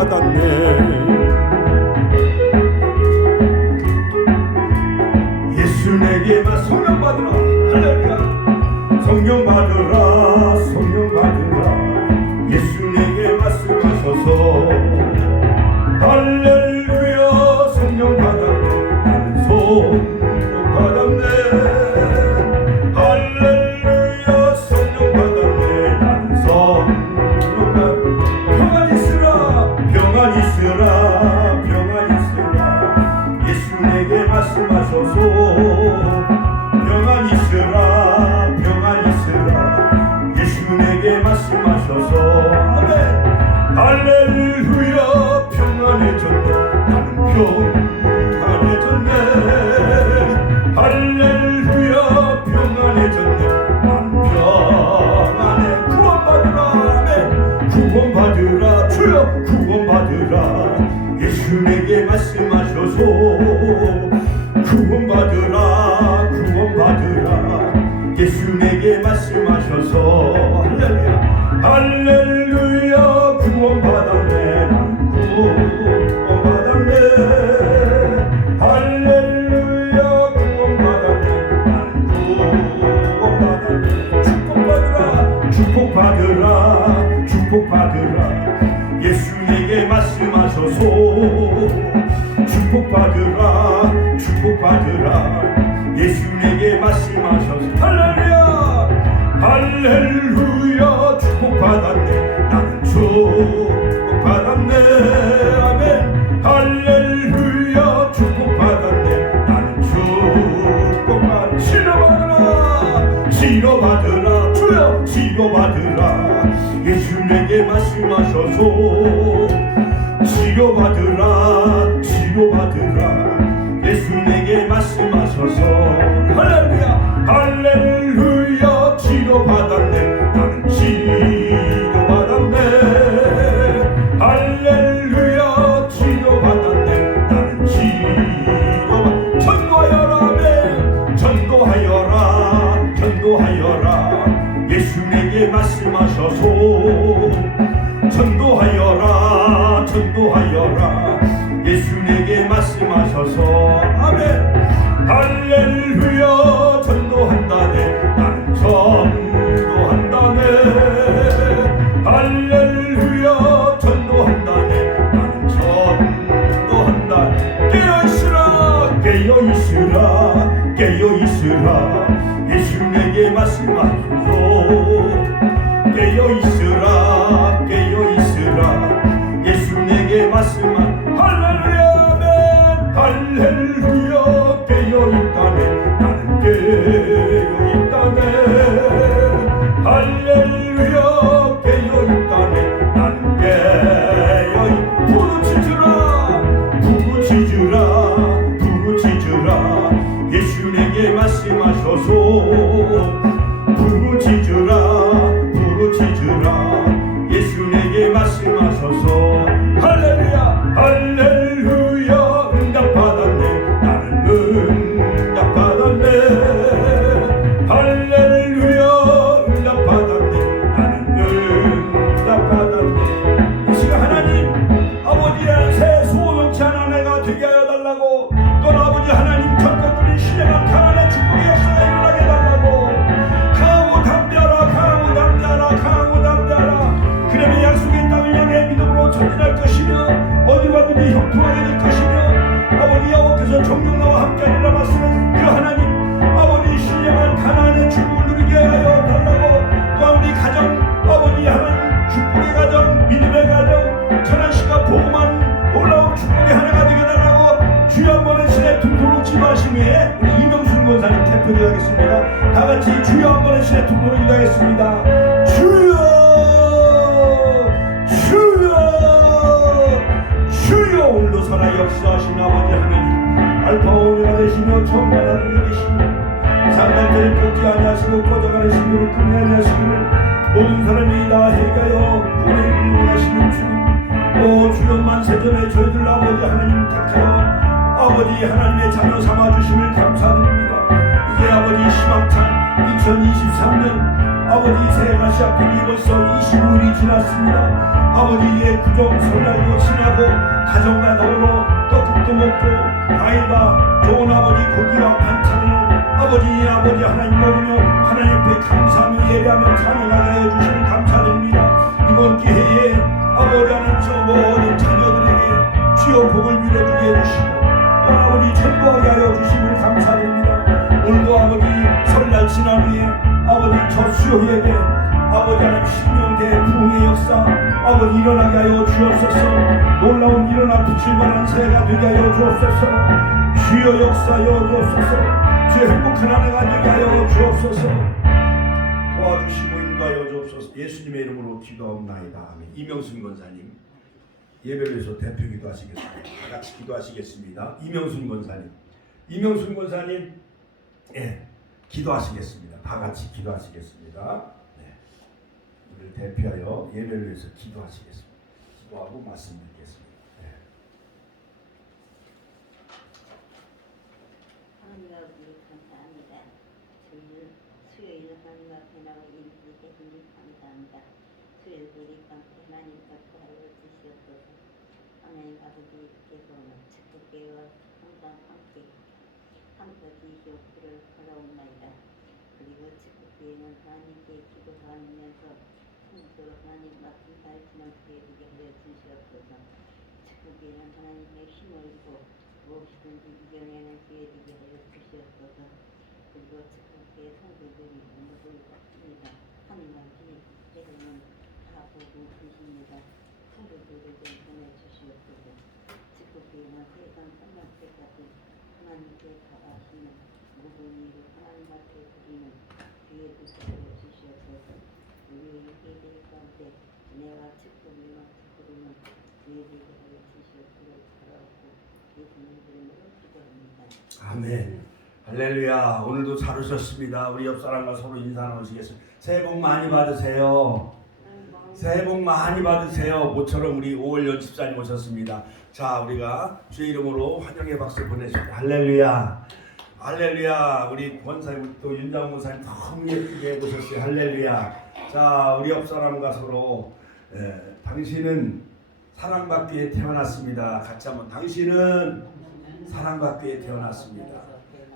받았네. 예수 내게만 성령 받으라. 할렐루야. 성령 받으라. 성령 받으라. 예수 내게 말씀하셔서 할렐루야. 성령 받았네. 나는 성령 받았네. 할렐루야. 성령 받았네. 나는 성령 받았네. 평안 있으라. 평안 있으라. 평안 있으라. 예수 내게 말씀하셔서 평안 있으라. 평안 있으라. 예수 내게 말씀하셔서 아멘. 할렐루야. 평안해졌네. 나는 평안해졌네. 할렐루야. 평안해졌네. 나는 평안해. 구원받으라. 아멘. 구원받으라. 주여 구원받으라. 예수 내게 말씀하셔서 구원받으라. 구원받으라. 예수 내게 말씀하셔서 할렐루야. 할렐루야. 구원받았네. 난 구원받았네. 할렐루야. 구원받았네. 난 구원받았네. 축복받으라. 축복받으라. 축복받으라. 예수 내게 말씀하셔서 축복받으라. 축복받으라. 예수 내게 말씀하셔서 할렐루야. 할렐루야. 축복받았네. 나는 축복받았네. 아멘. 할렐루야. 축복받았네. 나는 축복받. 치료받으라. 치료받으라. 주여 치료받으라. 예수 내게 말씀하셔서 치료받으라. 치료받으라. 예수 내게 말씀하셔서 할렐루야. 할렐루야. 치료받았네. 나는 치료받았네. 할렐루야. 치료받았네. 나는 치료받. 전도하여라. 아멘. 전도하여라. 전도하여라. 예수 내게 말씀하셔서 전도하여라. 전도하여라. 예수 내게 말씀하셔서 아멘. 할렐루야. 전도한다네. 나는 전도한다네. 할렐루야. 전도한다네. 나는 전도한다네. 깨어있으라. 깨어있으라. 깨어있으라. 예수 내게 말씀하셔서 깨어있으라. 깨어있으라. 예수 내게 말씀하셔서 할렐루야. 아멘. 할렐루야. 깨어있다네. 나는 깨어있다네. 할렐루야. 깨어있다네. 나는 깨어있. 부르짖으라. 부르짖으라. 부르짖으라. 예수 내게 말씀하셔서 부르짖으라. 부르짖으라. 예수 내게 말씀하셔서 할렐루야. 할렐루야. 응답받았네. 나는 응답받았네. 할렐루야. 응답받았네. 나는 응답받았네. 이 시간 하나님 아버지의 새 소원치 하나 내가 되게 하여 달라고 또 아버지 하나님 적것들이 신령한 가난의 축복의 역사가 일어나게 달라고 강하고 담대하라. 강하고 담대하라. 강하고 담대하라. 그러면 약속의 땅을 향해 믿음으로 전진할 것이며 어디 가든지 형통하게 될 것이며 아버지 여호와께서 정령나와 함께하리라 말씀은 그 하나님 아버지 신령한 가나안의 축복을 누리게 하여 달라고 또한 우리 가정 아버지 하나님 축복의 가정 믿음의 가정 천안시가 복음한 놀라운 축복의 하나가 되게 달라고 주여 한번 신의 둥토록 지마심에 우리 이명순 권사님 대표되겠습니다. 다같이 주여 한번 신의 둥토록 기도하겠습니다. 주여 주여 주여 오늘도 살아 역사하신 아버지 하나님 알파 오메가 되시며 처음과 나중에 되시며 산단들을 끊지 아니하시고 꺼져가는 신들을 끊지 아니하시기를 모든 사람이 다 해가여 보내기를 원하시는 주님 오 주여 만세전에 저희들 아버지 하나님 택하여 아버지 하나님의 자녀 삼아주심을 감사드립니다. 이제 아버지 희망찬 2023년 아버지 새해가 시작되기 벌써 25일이 지났습니다. 아버지의 구정 설날도 지나고 가정과 더불어 떡국도 먹고 과일과 좋은 아버지 고기와 반찬을 아버지 하나님 먹으며 하나님 앞에 감사하며 예배하며 찬양하게 하여 주시니 감사드립니다. 이번 기회에 아버지 하나님 저 모든 자녀들에게 주여 복을 빌어주게 해주시고 또 아버지 전부하게 하여 주심을 감사드립니다. 오늘도 아버지 설날 지난 후에 아버지 저 수요예배 아버지 하나님 신명대 부흥의 역사 아버지 일어나게 하여 주옵소서. 놀라운 일어나 빛을 발한 새해가 되게 하여 주옵소서. 주여 역사여 주옵소서. 주의 행복한 한 해가 되게 하여 주옵소서. 도와주시고 인도하여 주옵소서. 예수님의 이름으로 기도하옵나이다. 아멘. 이명순 권사님 예배를 위해서 대표 기도하시겠습니다. 다 같이 기도하시겠습니다. 이명순 권사님 기도하시겠습니다. 다 같이 기도하시겠습니다. 우리를 대표하여 예배를 위해서 기도하시겠습니다. 기도하고 말씀 드리겠습니다. 하나님 아버지 감사합니다. 수요일 하나님 앞에 나와 예배드리게 해주니 감사합니다. 수요일 우리 함께 하나님 앞에 하여 주시옵소서. 하나님 아버지께서는 축복계와 항상 함께 주시옵기를 바라옵나이다. 그리고 축복계에는 하나님께 기도하면서 성도로 하나님 맡은 말씀을 드리게 하여 주시옵소서. 축복계에는 하나님의 힘을 입고 무엇이든지 이겨내는 기회 되게 하여 주시옵소서. 그리고 축복계의 성도들이 모두 있습니다. 하나님 아버지 때로는 다 보고 계십니다. 성도들을 좀 보내주시옵소서. 축복계에는 세상 끝날 때까지 하나님께 바라시는 모든 일을 하나님 앞에 드리는 기회 되게 하여 주시옵소서. 우리의 예배들 가운데 내가 축복이나 부르는 기회 되게 하여 주시옵기를 바라옵고 예수님 이름으로 기도합니다. 아멘. 할렐루야. 오늘도 잘 오셨습니다. 우리 옆 사람과 서로 인사 나누시겠습니다. 새해 복 많이 받으세요. 새해 복 많이 받으세요. 모처럼 우리 5월연 집사님 오셨습니다. 자, 우리가 주의 이름으로 환영의 박수 보내십니다. 할렐루야. 할렐루야. 우리 권사님 또 윤장 권사님 너무 예쁘게 해보셨어요. 할렐루야. 자, 우리 옆 사람과 서로 당신은 사랑받기 위해 태어났습니다. 같이 한번 당신은 사랑받기 위해 태어났습니다.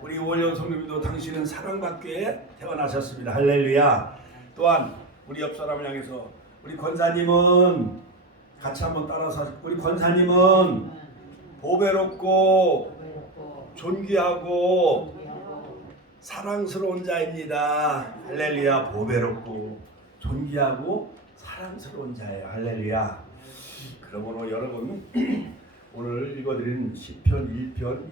우리 5월연 성도님도 당신은 사랑받기 위해 태어나셨습니다. 할렐루야. 또한 우리 옆 사람을 향해서 우리 권사님은 같이 한번 따라서 우리 권사님은 보배롭고 존귀하고 사랑스러운 자입니다. 할렐루야. 보배롭고 존귀하고 사랑스러운 자예요. 할렐루야. 그러므로 여러분 오늘 읽어드린 시편 1편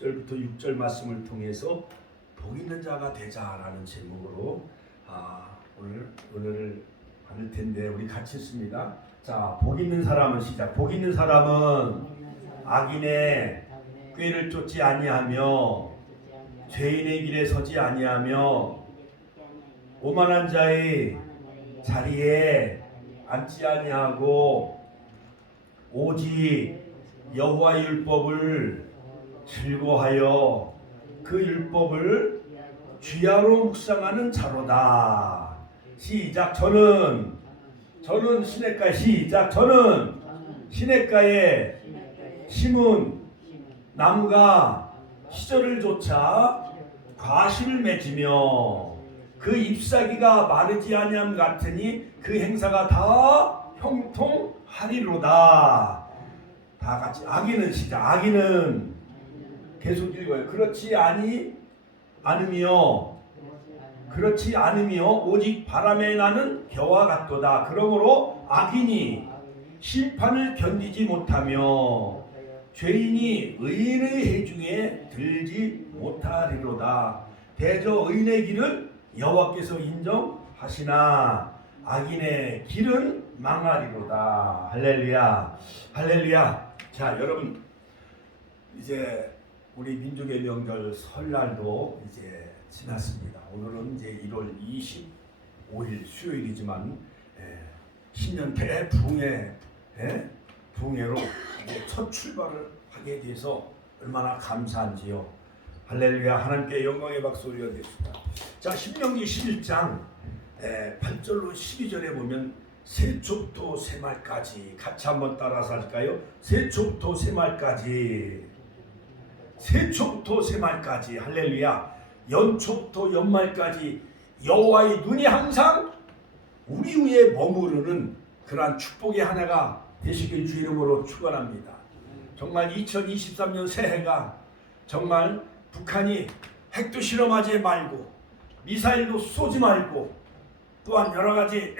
1절부터 6절 말씀을 통해서 복 있는 자가 되자라는 제목으로 오늘을 받을 텐데 우리 같이 읽습니다. 자, 복 있는 사람은 시작. 복 있는 사람은 악인의 꾀를 쫓지 아니하며 죄인의 길에 서지 아니하며 오만한 자의 자리에 앉지 아니하고 오직 여호와의 율법을 즐거워하여 그 율법을 주야로 묵상하는 자로다. 시작. 저는 시냇가에 시작. 저는 시냇가에 심은 나무가 시절을 쫓아 과실을 맺으며 그 잎사귀가 마르지 아니함 같으니 그 행사가 다 형통하리로다. 다 같이 악인은 시작. 악인은 계속 읽어요. 그렇지 않으며 오직 바람에 나는 겨와 같도다. 그러므로 악인이 심판을 견디지 못하며 죄인이 의인의 해중에 들지 못하리로다. 대저 의인의 길은 여호와께서 인정하시나 악인의 길은 망하리로다. 할렐루야. 할렐루야. 자, 여러분 이제 우리 민족의 명절 설날도 이제 지났습니다. 오늘은 이제 1월 25일 수요일이지만 신년 대붕해로 첫 출발을 하게 돼서 얼마나 감사한지요. 할렐루야. 하나님께 영광의 박수 올려드립니다. 자, 신명기 11장 8절로 12절에 보면 새초부터 새말까지 같이 한번 따라서 할까요? 새초부터 새말까지, 새초부터 새말까지, 할렐루야. 연초부터 연말까지 여호와의 눈이 항상 우리 위에 머무르는 그러한 축복의 하나가 되시길 주 이름으로 축원합니다. 정말 2023년 새해가 정말 북한이 핵도 실험하지 말고 미사일도 쏘지 말고 또한 여러 가지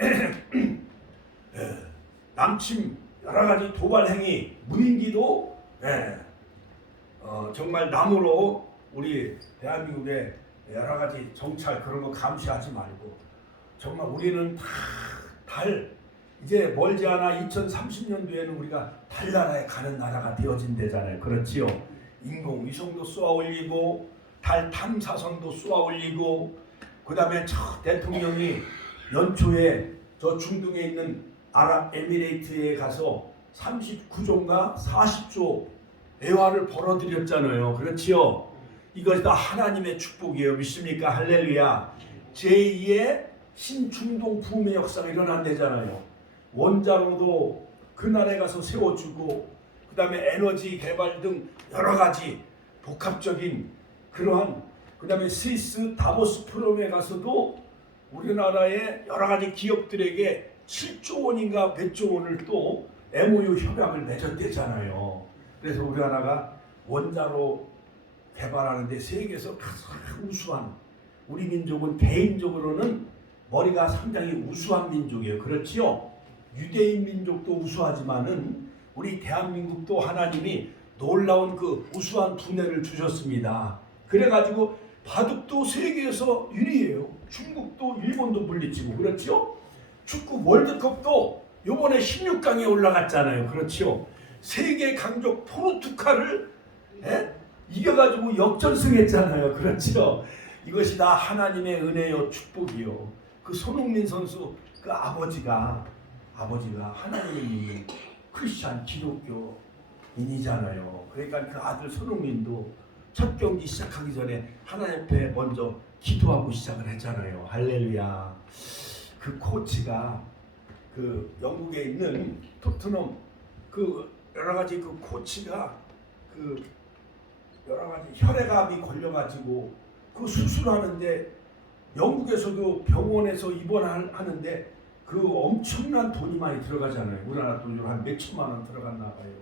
남침 여러 가지 도발 행위 무인기도 정말 남으로 우리 대한민국의 여러 가지 정찰 그런 거 감시하지 말고 정말 우리는 이제 멀지 않아 2030년도에는 우리가 달나라에 가는 나라가 되어진대잖아요. 그렇지요. 인공위성도 쏘아 올리고 달 탐사선도 쏘아 올리고 그 다음에 대통령이 연초에 저 중동에 있는 아랍에미레이트에 가서 39조인가 40조 애화를 벌어들였잖아요. 그렇지요. 이것이 다 하나님의 축복이에요. 믿습니까? 할렐루야. 제2의 신중동 붐의 역사가 일어난대잖아요. 원자로도 그날에 가서 세워주고 그 다음에 에너지 개발 등 여러 가지 복합적인 그러한 그 다음에 스위스 다보스 포럼에 가서도 우리나라의 여러 가지 기업들에게 7조 원인가 몇 조 원을 또 MOU 협약을 맺었대잖아요. 그래서 우리나라가 원자로 개발하는데 세계에서 가장 우수한 우리 민족은 개인적으로는 머리가 상당히 우수한 민족이에요. 그렇지요? 유대인 민족도 우수하지만은 우리 대한민국도 하나님이 놀라운 그 우수한 두뇌를 주셨습니다. 그래가지고 바둑도 세계에서 1위예요. 중국도 일본도 물리치고 그렇죠? 축구 월드컵도 요번에 16강에 올라갔잖아요. 그렇죠? 세계 강족 포르투갈을 이겨가지고 역전승했잖아요. 그렇죠? 이것이 다 하나님의 은혜요 축복이요. 그 손흥민 선수 그 아버지가 하나님을 믿는 크리스찬 기독교인이잖아요. 그러니까 그 아들 손흥민도 첫 경기 시작하기 전에 하나님 앞에 먼저 기도하고 시작을 했잖아요. 할렐루야. 그 코치가 그 영국에 있는 토트넘 그 여러 가지 그 코치가 그 여러 가지 혈액암이 걸려가지고 그 수술하는데 영국에서도 병원에서 입원하는데 그 엄청난 돈이 많이 들어가잖아요. 우리나라 돈으로 한 몇천만 원 들어갔나 봐요.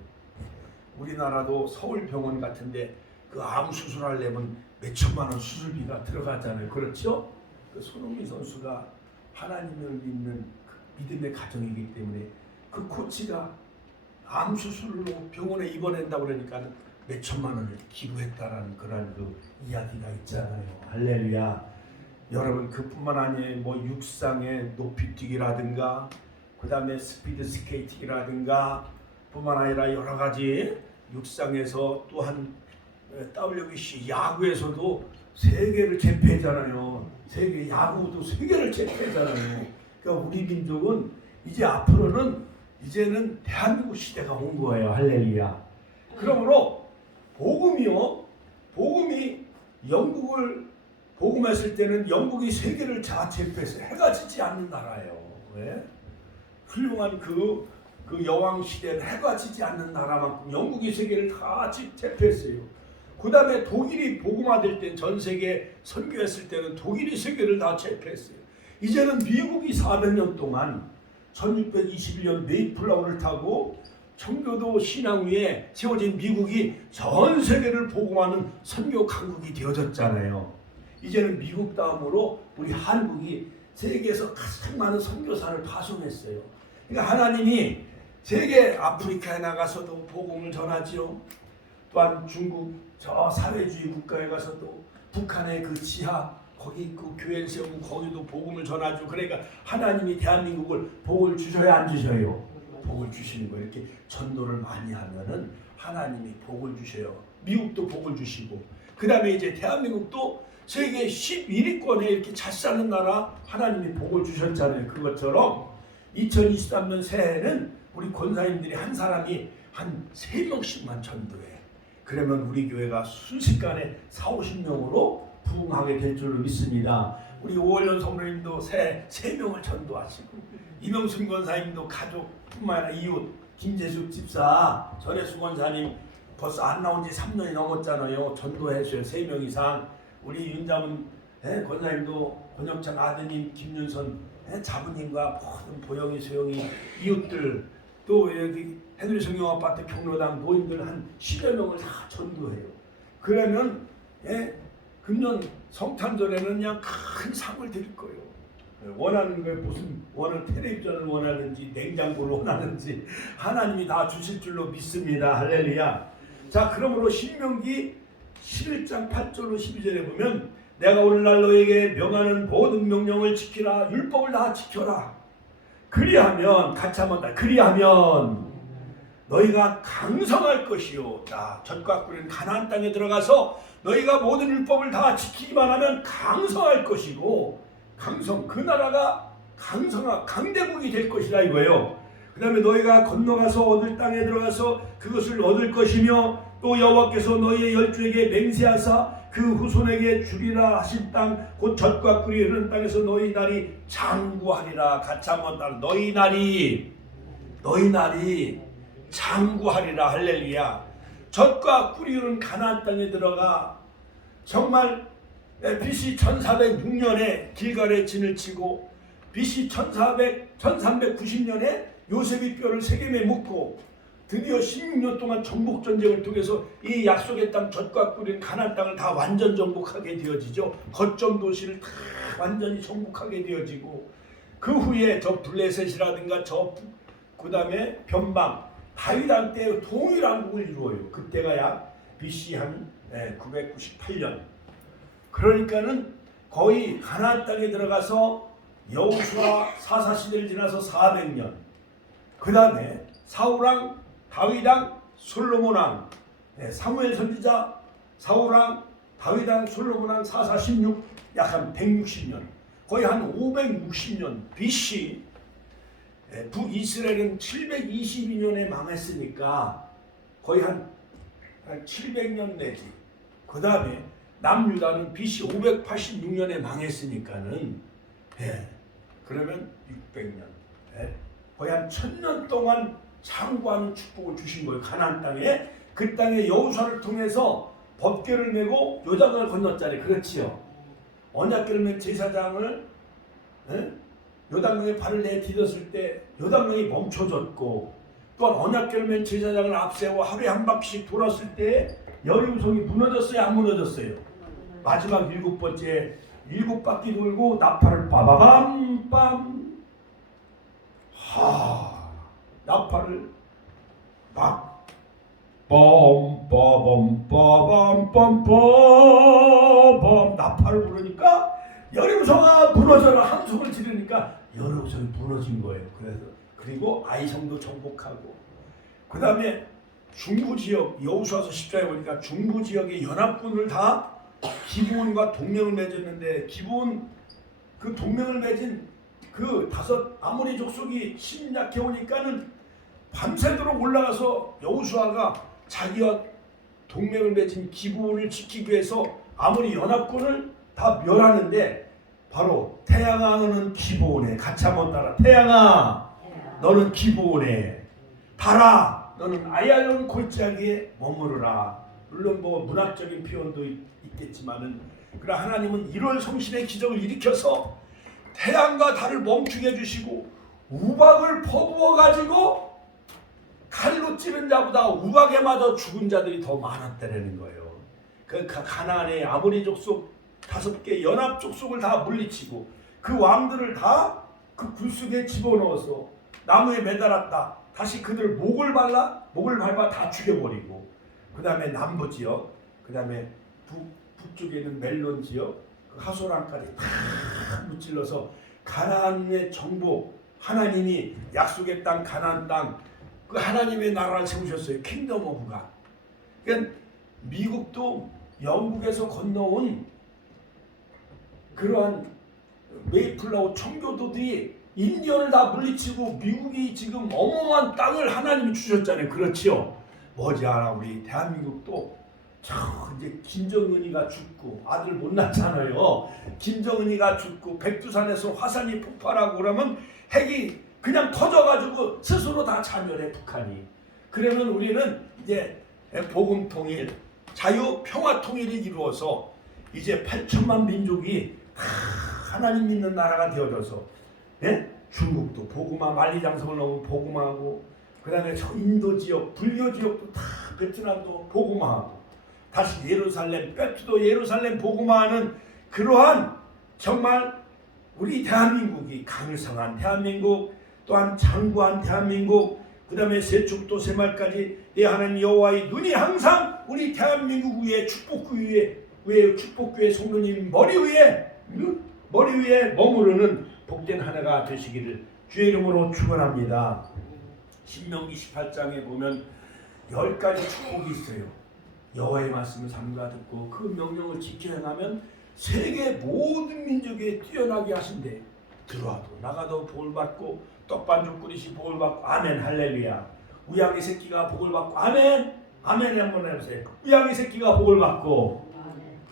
우리나라도 서울병원 같은데 그 암 수술하려면 몇천만 원 수술비가 들어가잖아요. 그렇죠? 그 손흥민 선수가 하나님을 믿는 그 믿음의 가정이기 때문에 그 코치가 암 수술로 병원에 입원한다고 그러니까 몇천만 원을 기부했다라는 그런 그 이야기가 있잖아요. 할렐루야. 여러분 그뿐만 아니에요. 뭐 육상의 높이뛰기라든가 그 다음에 스피드 스케이팅이라든가 뿐만 아니라 여러 가지 육상에서 또한 WBC 야구에서도 세계를 제패했잖아요. 세계 야구도 세계를 제패했잖아요. 그러니까 우리 민족은 이제 앞으로는 이제는 대한민국 시대가 온 거예요. 할렐루야. 그러므로 복음이 영국을 복음했을 때는 영국이 세계를 다 제패해서 해가 지지 않는 나라예요. 왜? 훌륭한 그 여왕 시대는 해가 지지 않는 나라만큼 영국이 세계를 다 제패했어요. 그 다음에 독일이 복음화될 때 전 세계 선교했을 때는 독일이 세계를 다 제패했어요. 이제는 미국이 400년 동안 1621년 메이플라워를 타고 청교도 신앙 위에 세워진 미국이 전 세계를 복음하는 선교 강국이 되어졌잖아요. 이제는 미국 다음으로 우리 한국이 세계에서 가장 많은 선교사를 파송했어요. 그러니까 하나님이 세계 아프리카에 나가서도 복음을 전하지요. 또한 중국 저 사회주의 국가에 가서도 북한의 그 지하 거기 그 교회를 세우고 거기도 복음을 전하죠. 그러니까 하나님이 대한민국을 복을 주셔야 안 주셔요? 복을 주시는 거예요. 이렇게 전도를 많이 하면은 하나님이 복을 주셔요. 미국도 복을 주시고 그 다음에 이제 대한민국도 세계 11위권에 이렇게 잘 사는 나라 하나님이 복을 주셨잖아요. 그것처럼 2023년 새해에는 우리 권사님들이 한 사람이 한 3명씩만 전도해. 그러면 우리 교회가 순식간에 40-50명으로 부흥하게 될 줄로 믿습니다. 우리 오월련 성도님도 세 명을 전도하시고 이명순 권사님도 가족뿐만 아니라 이웃 김재숙 집사 전혜수 권사님 벌써 안 나온 지 3년이 넘었잖아요. 전도했어요. 3명 이상. 우리 윤자문 권사님도 권혁창 아드님 김윤선 자부님과 모든 보영이 소영이 이웃들 또 여기 해누리 성경아파트 경로당 노인들 한 10여 명을 다 전도해요. 그러면 금년 성탄절에는 그냥 큰 상을 드릴 거예요. 원하는 게 무슨 텔레비전을 원하는지 냉장고를 원하는지 하나님이 다 주실 줄로 믿습니다. 할렐루야. 자, 그러므로 신명기 11장 8절로 12절에 보면 내가 오늘날 너에게 명하는 모든 명령을 지키라. 율법을 다 지켜라. 그리하면 같이 한번 다 그리하면 너희가 강성할 것이요. 자, 젖과 꿀은 가나안 땅에 들어가서 너희가 모든 율법을 다 지키기만 하면 강성할 것이고 그 나라가 강대국이 될 것이다 이거예요. 그 다음에 너희가 건너가서 얻을 땅에 들어가서 그것을 얻을 것이며 또 여호와께서 너희의 열조에게 맹세하사 그 후손에게 주리라 하신 땅 곧 젖과 꿀이 흐르는 땅에서 너희 날이 장구하리라. 같이 한번 따라 너희 날이 장구하리라. 할렐루야. 젖과 꿀이 흐르는 가나안 땅에 들어가 정말 BC 1406년에 길갈에 진을 치고 BC 1390년에 요셉이 뼈를 세겜에 묻고 드디어 16년 동안 정복전쟁을 통해서 이 약속의 땅 젖과 꿀인 가나안 땅을 다 완전 정복하게 되어지죠. 거점 도시를 다 완전히 정복하게 되어지고 그 후에 저 블레셋이라든가 그 다음에 변방 다윗 때 통일왕국을 이루어요. 그때가 약 BC 한 998년. 그러니까는 거의 가나안 땅에 들어가서 여호수아 사사시대를 지나서 400년. 그 다음에 사울왕, 다윗왕, 솔로몬왕, 사무엘 선지자, 사울왕, 다윗왕, 솔로몬왕, 사사 16, 약 한 160년. 거의 한 560년 BC. 북이스라엘은 722년에 망했으니까 거의 한 700년 내지. 그 다음에 남유다는 BC 586년에 망했으니까는 그러면 600년. 거의 한 1000년 동안 상고하는 축복을 주신 거예요. 가나안 땅에. 그 땅에 여호수아를 통해서 법궤를 메고 요단강을 건넜잖아요. 그렇지요. 언약궤를 맨 제사장을 요단강에 발을 내디뎠을 때 요단강이 멈춰졌고 또한 언약궤를 맨 제사장을 앞세워 하루에 한 바퀴씩 돌았을 때 여리고성이 무너졌어요? 안 무너졌어요? 마지막 7번째 7바퀴 돌고 나팔을 빠바밤빰 나팔을 막 빰빠밤빠밤빰빰빰빰 나팔을 부르니까 여리고성아 무너져라 함성을 지르니까 여리고성이 무너진 거예요. 그리고 아이성도 정복하고 그 다음에 중부지역 여호수아서 10장에 보니까 중부지역의 연합군을 다 기브온과 동맹을 맺었는데 기브온 그 동맹을 맺은 그 5 아모리 족속이 침략해 오니까는 밤새도록 올라가서 여호수아가 자기와 동맹을 맺은 기브온을 지키기 위해서 아모리 연합군을 다 멸하는데 바로 태양아 너는 기브온에 같이 한번 따라 태양아 너는 기브온에 달아 너는 아얄론 골짜기에 머무르라. 물론 뭐 문학적인 표현도 있겠지만은 그러나 하나님은 1월 성신의 기적을 일으켜서 태양과 달을 멈추게 해주시고 우박을 퍼부어 가지고 칼로 찌른 자보다 우박에 맞아 죽은 자들이 더 많았다는 거예요. 그 가나안의 아모리 족속 5개 연합 족속을 다 물리치고 그 왕들을 다 그 굴속에 집어넣어서 나무에 매달았다. 다시 그들 목을 밟아 다 죽여버리고 그 다음에 남부 지역, 그 다음에 북쪽에 있는 멜론 지역, 그 하소란까지 다 무찔러서 가나안의 정복, 하나님이 약속의 땅 가나안 땅, 그 하나님의 나라를 세우셨어요. 킹덤 오브 갓. 그러니까 미국도 영국에서 건너온 그러한 메이플라워 청교도들이 인디언을 다 물리치고 미국이 지금 어마어마한 땅을 하나님이 주셨잖아요. 그렇지요. 머지않아 우리 대한민국도 이제 김정은이가 죽고 아들 못 낳잖아요. 김정은이가 죽고 백두산에서 화산이 폭발하고 그러면 핵이 그냥 터져가지고 스스로 다 자멸해 북한이. 그러면 우리는 이제 복음 통일, 자유 평화 통일이 이루어서 이제 8천만 민족이 하나님 믿는 나라가 되어져서 중국도 복음화 만리장성을 넘은 복음화하고 그다음에 저 인도 지역 불교 지역도 다 베트남도 복음화하고 다시 예루살렘 빼트도 예루살렘 복음화하는 그러한 정말 우리 대한민국이 강성한 대한민국 또한 장구한 대한민국 그다음에 새축도 새말까지 내 하나님 여호와의 눈이 항상 우리 대한민국 위에 축복교회 성도님 머리 위에 머무르는 복된 한 해가 되시기를 주의 이름으로 축원합니다. 신명기 18장에 보면 10가지 축복이 있어요. 여호와의 말씀을 삼가 듣고 그 명령을 지켜 행하면 세계 모든 민족에 뛰어나게 하신대. 들어와도 나가도 복을 받고 떡반죽 끓이시 복을 받고 아멘 할렐루야. 우양이 새끼가 복을 받고 아멘 아멘 한번 해보세요. 우양이 새끼가 복을 받고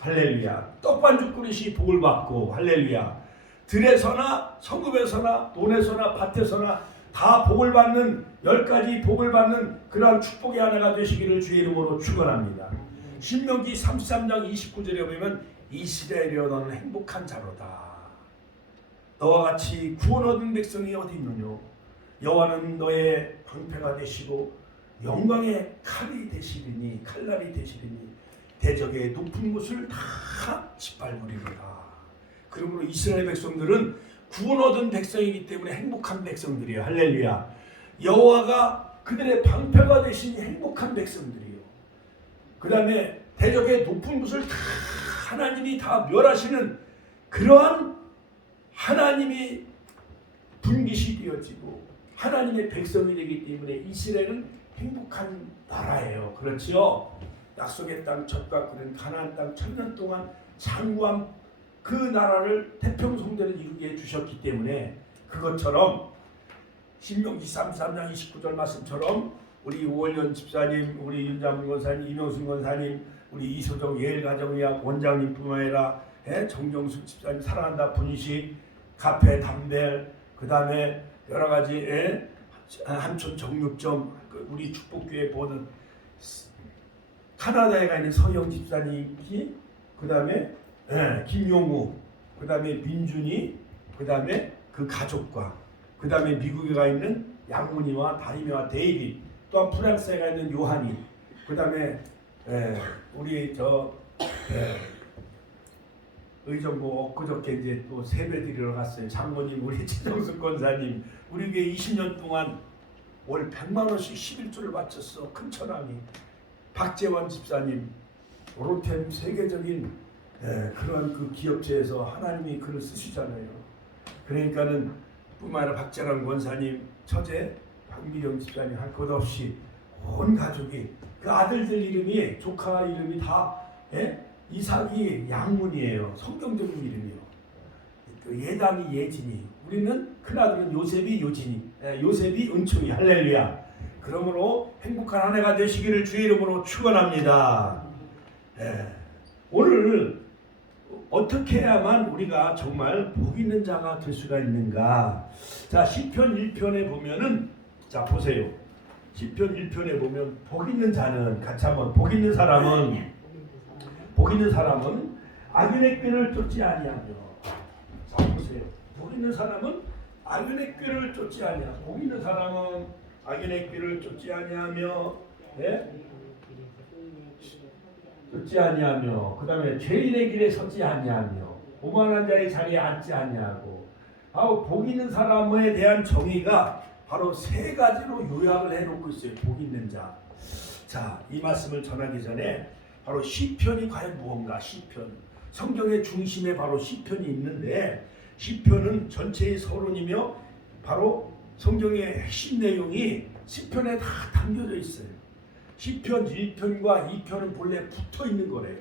할렐루야. 떡반죽 끓이시 복을 받고 할렐루야. 들에서나 성읍에서나 논에서나 밭에서나 다 복을 받는 10가지 복을 받는 그러한 축복의 한 해가 되시기를 주의 이름으로 축원합니다. 신명기 33장 29절에 보면 이스라엘이여 너는 행복한 자로다. 너와 같이 구원 얻은 백성이 어디 있느뇨. 여호와는 너의 방패가 되시고 영광의 칼이 되시리니 칼날이 되시리니 대적의 높은 곳을 다 짓밟으리로다. 그러므로 이스라엘 백성들은 구원 얻은 백성이기 때문에 행복한 백성들이에요. 할렐루야. 여호와가 그들의 방패가 되신 행복한 백성들이에요. 그 다음에 대적의 높은 곳을 다 하나님이 다 멸하시는 그러한 하나님이 분깃이 되어지고 하나님의 백성이 되기 때문에 이스라엘은 행복한 나라예요. 그렇지요? 약속의 땅 젖과 끓는 가나안 땅 천년 동안 장구한 그 나라를 태평성대를 이루게 해주셨기 때문에 그것처럼 신명기 33장 29절 말씀처럼 우리 오월련 집사님, 우리 윤장문 권사님, 이명순 권사님, 우리 이소정 예일가정의학 원장님뿐만 아니라 정정숙 집사님 사랑한다 분이식 카페 담벨 그 다음에 여러 가지 한촌 정육점 우리 축복교회 보는 카나다에 가 있는 서영 집사님이 그 다음에 김용우 그 다음에 민준이 그 다음에 그 가족과 그 다음에 미국에 가 있는 양문이와 다리미와 데이빗 또한 프랑스에 가 있는 요한이 그 다음에 우리 의정부 엊그저께 이제 또 세배드리러 갔어요. 장모님 우리 최정숙 권사님 우리 교회 20년 동안 월 100만 원씩 11조를 바쳤어. 큰 처남이 박재원 집사님 로템 세계적인 그런 그 기업체에서 하나님이 그를 쓰시잖아요. 그러니까는 뿐만 아니라 박재원 권사님 처제 박미령 집사님 할 것 없이 온 가족이 그 아들들 이름이 조카 이름이 다 이삭이 양문이에요. 성경적인 이름이요. 그 예담이 예진이 우리는 큰아들은 요셉이 요진이 요셉이 은총이 할렐루야. 그러므로 행복한 한 해가 되시기를 주의 이름으로 축원합니다. 오늘 어떻게 해야만 우리가 정말 복 있는 자가 될 수가 있는가? 자 시편 1편에 보면은 자 보세요. 시편 1편에 보면 복 있는 자는 같이 한번 복 있는 사람은 악인의 꾀를 쫓지 아니하며 자 보세요. 복 있는 사람은 악인의 꾀를 쫓지 아니하며 복 있는 사람은 악인의 꾀를 쫓지 아니하며 쫓지 아니하며 그 다음에 죄인의 길에 서지 아니하며 오만한 자의 자리에 앉지 아니하고 바로 복 있는 사람에 대한 정의가 바로 세 가지로 요약을 해놓고 있어요. 복 있는 자. 자, 이 말씀을 전하기 전에 바로 시편이 과연 무언가? 시편. 성경의 중심에 바로 시편이 있는데 시편은 전체의 서론이며 바로 성경의 핵심 내용이 시편에 다 담겨져 있어요. 시편 1편과 2편은 본래 붙어 있는 거래요.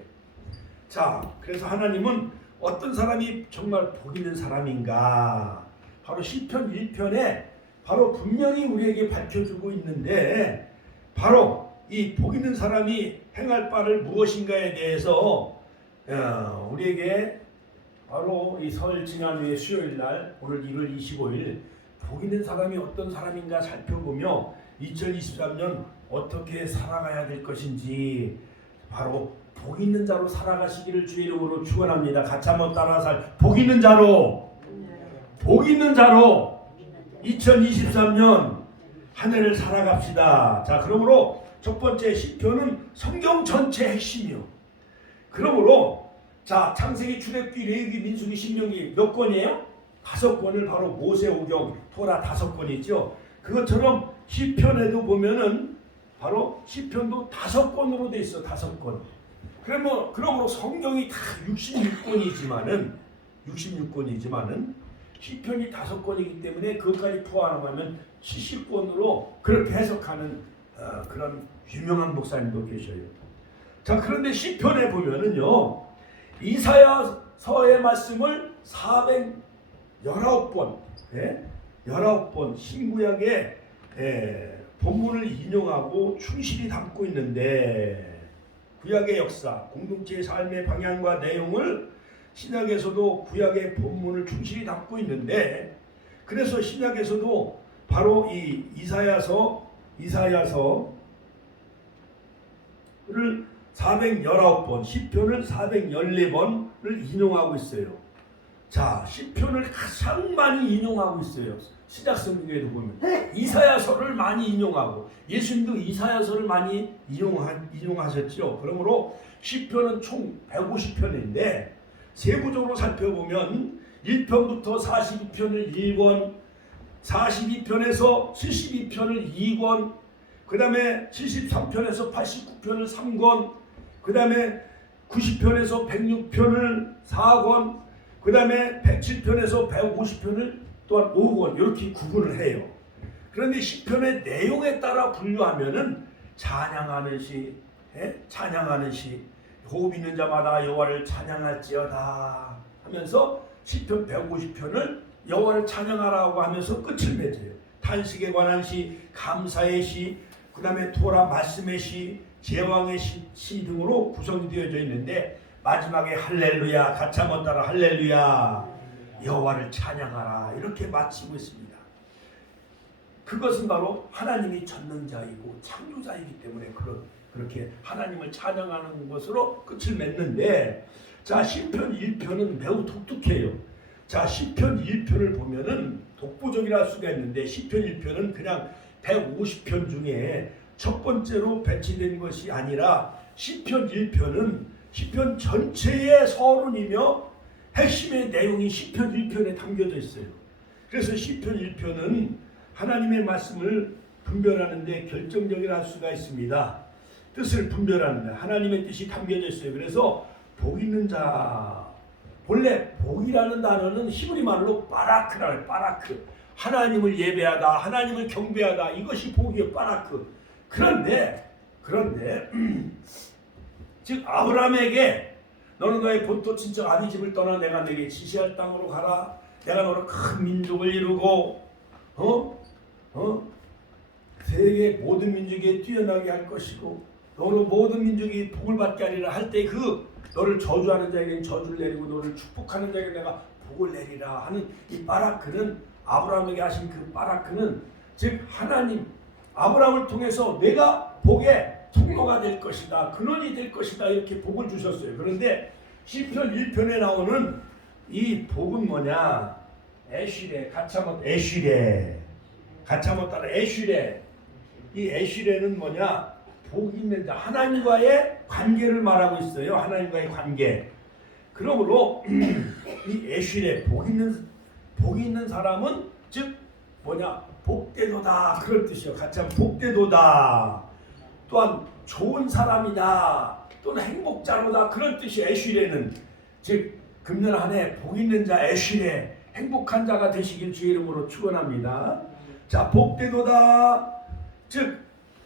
자, 그래서 하나님은 어떤 사람이 정말 복 있는 사람인가? 바로 시편 1편에 바로 분명히 우리에게 밝혀주고 있는데 바로 이 복 있는 사람이 행할 바를 무엇인가에 대해서 우리에게 바로 이 설 지난 후에 수요일 날 오늘 1월 25일 복 있는 사람이 어떤 사람인가 살펴보며 2023년 어떻게 살아가야 될 것인지 바로 복 있는 자로 살아가시기를 주의 이름으로 축원합니다. 같이 한번 따라서 복 있는 자로, 복 있는 자로 2023년 한 해를 살아갑시다. 자, 그러므로 첫 번째 시편은 성경 전체 핵심이요. 그러므로 자, 창세기, 출애굽기, 레위기, 민수기, 신명기 몇 권이에요? 5권을 바로 모세오경, 토라 5권이 있죠. 그것처럼 시편에도 보면은 바로 시편도 5권으로 돼 있어. 5권. 그러므로 성경이 다 66권이지만은 시편이 5권이기 때문에 그것까지 포함하면 70권으로 그렇게 해석하는 그런 유명한 목사님도 계셔요. 자, 그런데 시편에 보면은요, 이사야서의 말씀을 419번, 19번 신구약의 본문을 인용하고 충실히 담고 있는데, 구약의 역사, 공동체의 삶의 방향과 내용을 신약에서도 구약의 본문을 충실히 담고 있는데, 그래서 신약에서도 바로 이 이사야서를 419번, 시편을 414번을 인용하고 있어요. 자, 시편을 가장 많이 인용하고 있어요. 신약성경에도 보면 이사야서를 많이 인용하고, 예수님도 이사야서를 많이 인용하셨죠. 그러므로 시편은 총 150편인데 세부적으로 살펴보면 1편부터 42편을 1권, 42편에서 72편을 2권, 그 다음에 73편에서 89편을 3권, 그 다음에 90편에서 106편을 4권, 그 다음에 107편에서 150편을 또한 5권, 이렇게 구분을 해요. 그런데 시편의 내용에 따라 분류하면은 찬양하는 시, 호흡 있는 자마다 여호와를 찬양할지어다 하면서 시편 150편을 여호와를 찬양하라고 하면서 끝을 맺어요. 탄식에 관한 시, 감사의 시, 그 다음에 토라 말씀의 시, 제왕의 시 등으로 구성되어져 있는데, 마지막에 할렐루야, 같이 한번 따라 할렐루야, 여호와를 찬양하라, 이렇게 마치고 있습니다. 그것은 바로 하나님이 전능자이고 창조자이기 때문에 그렇게 하나님을 찬양하는 것으로 끝을 맺는데, 자, 시편 1편은 매우 독특해요. 자, 시편 1편을 보면은 독보적이라 할 수가 있는데, 시편 1편은 그냥 150편 중에 첫 번째로 배치된 것이 아니라 시편 1편은 시편 전체의 서론이며 핵심의 내용이 시편 1편에 담겨져 있어요. 그래서 시편 1편은 하나님의 말씀을 분별하는 데 결정적이라 할 수가 있습니다. 뜻을 분별하는 데 하나님의 뜻이 담겨져 있어요. 그래서 복 있는 자, 본래 복이라는 단어는 히브리 말로 바라크라 해요. 바라크. 하나님을 예배하다, 하나님을 경배하다, 이것이 복이에요. 바라크. 그런데 즉 아브라함에게 너는 너의 본토 친척 아비 집을 떠나 내가 내게 지시할 땅으로 가라. 내가 너로 큰 민족을 이루고 세계 모든 민족에 뛰어나게 할 것이고 너로 모든 민족이 복을 받게 하리라 할 때 너를 저주하는 자에게는 저주를 내리고 너를 축복하는 자에게 내가 복을 내리라 하는 이 바라크는, 아브라함에게 하신 그 바라크는 즉 하나님 아브라함을 통해서 내가 복의 통로가 될 것이다, 근원이 될 것이다, 이렇게 복을 주셨어요. 그런데 시편 1편에 나오는 이 복은 뭐냐? 에쉬레, 같이 한번 따라 에쉬레. 이 에쉬레는 뭐냐? 복 있는 자, 하나님과의 관계를 말하고 있어요. 하나님과의 관계. 그러므로 이 에쉬레, 복 있는 사람은 즉 뭐냐? 복되도다, 그럴 뜻이요. 같이 한번 복되도다. 또한 좋은 사람이다, 또는 행복자로다, 그런 뜻이 에쉬레는. 즉 금년 한 해 복 있는 자 에쉬레, 행복한 자가 되시길 주의 이름으로 축원합니다. 자, 복되도다, 즉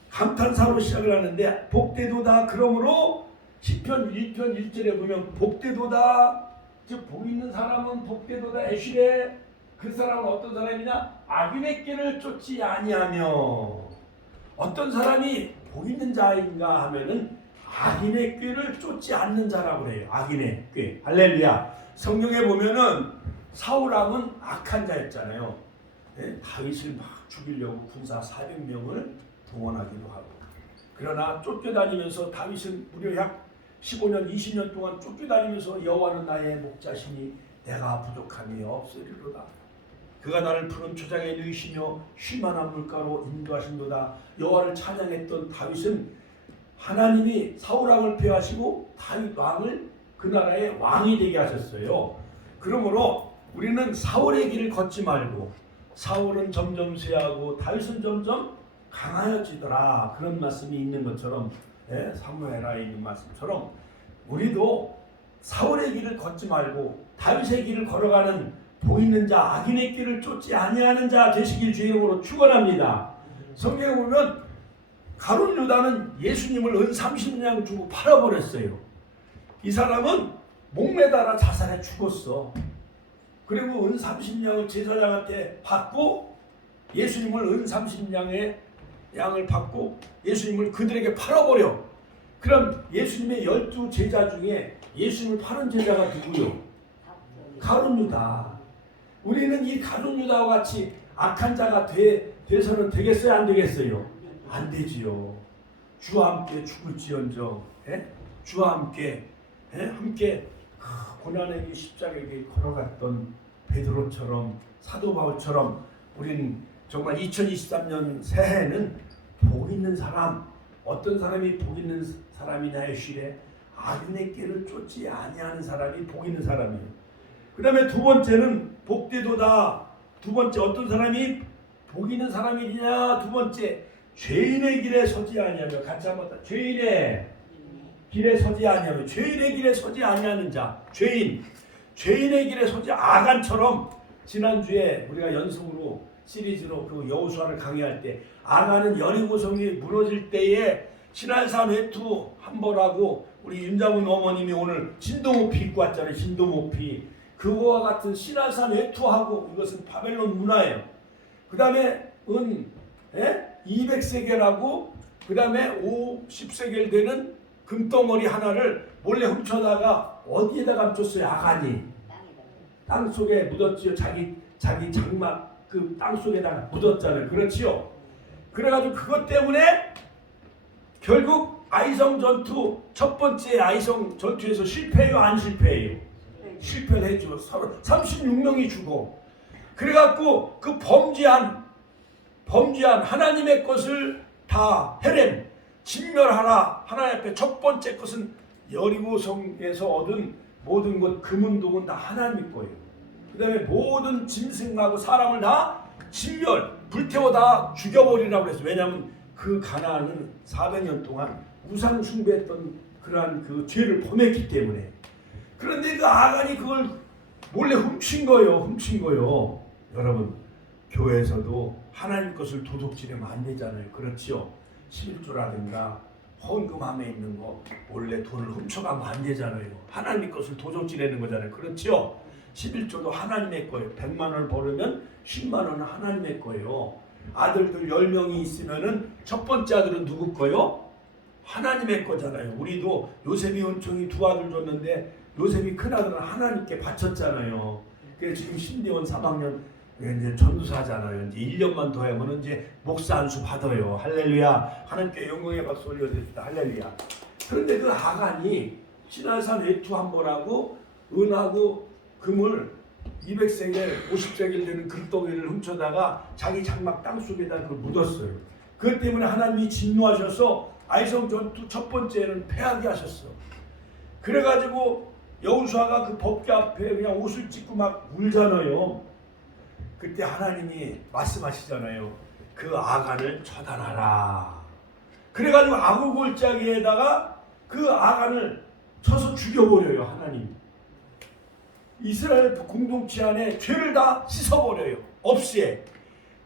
감탄사로 시작을 하는데 복되도다. 그러므로 시편 1편 1절에 보면 복되도다, 즉 복 있는 사람은 복되도다 에쉬레. 그 사람은 어떤 사람이냐? 악인의 길을 쫓지 아니하며. 어떤 사람이 복 있는 자인가 하면은 악인의 꾀를 쫓지 않는 자라고 그래요. 악인의 꾀. 할렐루야. 성경에 보면은 사울왕은 악한 자였잖아요. 예? 다윗을 막 죽이려고 군사 400명을 동원하기도 하고. 그러나 쫓겨다니면서 다윗은 무려 약 15년 20년 동안 쫓겨다니면서 여호와는 나의 목자시니 내가 부족함이 없으리로다. 그가 나를 푸른 초장에 누이시며 쉴만한 물가로 인도하신도다. 여호와를 찬양했던 다윗은 하나님이 사울왕을 폐하시고 다윗 왕을 그 나라의 왕이 되게 하셨어요. 그러므로 우리는 사울의 길을 걷지 말고 사울은 점점 쇠하고 다윗은 점점 강하여지더라. 그런 말씀이 있는 것처럼 사무엘하에 있는 말씀처럼 우리도 사울의 길을 걷지 말고 다윗의 길을 걸어가는 복 있는 자 악인의 길을 쫓지 아니하는 자 되시길 주의 이름으로 축원합니다. 성경에 보면 가룟 유다는 예수님을 은 30냥 주고 팔아버렸어요. 이 사람은 목매달아 자살해 죽었어. 그리고 은 30냥을 제사장한테 받고 예수님을 은 30냥의 양을 받고 예수님을 그들에게 팔아버려. 그럼 예수님의 12 제자 중에 예수님을 파는 제자가 누구요? 가룟 유다. 우리는 이 가룟 유다와 같이 악한 자가 돼서는 되겠어요? 안 되겠어요? 안 되지요. 주와 함께 죽을지언정 주와 함께 함께 고난의 길 십자가의 길 걸어갔던 베드로처럼 사도 바울처럼 우리는 정말 2023년 새해는 복 있는 사람, 어떤 사람이 복 있는 사람이냐 하시되 악인의 길을 쫓지 아니하는 사람이 복 있는 사람이에요. 그 다음에 두 번째는 복되도다. 두 번째 어떤 사람이 복 있는 사람이냐. 두 번째 죄인의 길에 서지 아니하며. 같이 한번 더. 죄인의 길에 서지 아니하며. 죄인의 길에 서지 아니하는 자. 죄인의 길에 서지. 아간처럼 지난주에 우리가 연속으로 시리즈로 그 여호수아를 강의할 때 아간은 여리고성이 무너질 때에 신할산 외투 한 벌하고 우리 윤자문 어머님이 오늘 진도모피 입고 왔잖아요. 진도모피. 그거와 같은 신할산 외투하고 이것은 바벨론 문화예요. 그 다음에 은 200세겔하고 그 다음에 50세겔 되는 금덩어리 하나를 몰래 훔쳐다가 어디에다 감췄어요? 아간이 땅속에 묻었지요. 자기 장막 그 땅속에다가 묻었잖아요. 그렇지요. 그래가지고 그것 때문에 결국 아이성 전투 첫 번째 아이성 전투에서 실패해요? 안 실패해요? 실패를 해줘. 36명이 죽어. 그래갖고 그 범죄한 하나님의 것을 다 헤렘 진멸하라. 하나님 앞에 첫 번째 것은 여리고성에서 얻은 모든 것 금은동은 다 하나님 거예요. 그 다음에 모든 짐승하고 사람을 다 진멸 불태워 다 죽여버리라고 그랬어요. 왜냐하면 그 가나안은 400년 동안 우상 숭배했던 그러한 그 죄를 범했기 때문에. 그런데 그 아간이 그걸 몰래 훔친 거예요. 여러분 교회에서도 하나님 것을 도둑질하면 안 되잖아요. 그렇지요. 11조라든가 헌금함에 있는 거 몰래 돈을 훔쳐가면 안 되잖아요. 하나님 것을 도둑질하는 거잖아요. 그렇지요. 11조도 하나님의 거예요. 100만 원을 벌으면 10만 원은 하나님의 거예요. 아들들 10명이 있으면은 첫 번째 아들은 누구 거요? 하나님의 거잖아요. 우리도 요셉이 은총이 2 아들 줬는데 요셉이 큰 아들은 하나님께 바쳤잖아요. 그래서 지금 신대원 3학년 이제 전도사잖아요. 이제 1년만 더 하면 이제 목사 안수 받아요. 할렐루야. 하나님께 영광의 박수 올려드립니다. 할렐루야. 그런데 그 아간이 신할산 외투 한 벌하고 은하고 금을 200세겔 50세겔 되는 금덩이를 훔쳐다가 자기 장막 땅속에다 그걸 묻었어요. 그것 때문에 하나님이 진노하셔서 아이성 전투 첫 번째는 패하게 하셨어. 그래가지고 여호수아가 그 법궤 앞에 그냥 옷을 찢고 막 울잖아요. 그때 하나님이 말씀하시잖아요. 그 아간을 처단하라. 그래가지고 아구골짜기에다가 그 아간을 쳐서 죽여버려요. 하나님. 이스라엘 공동체 안에 죄를 다 씻어버려요. 없애.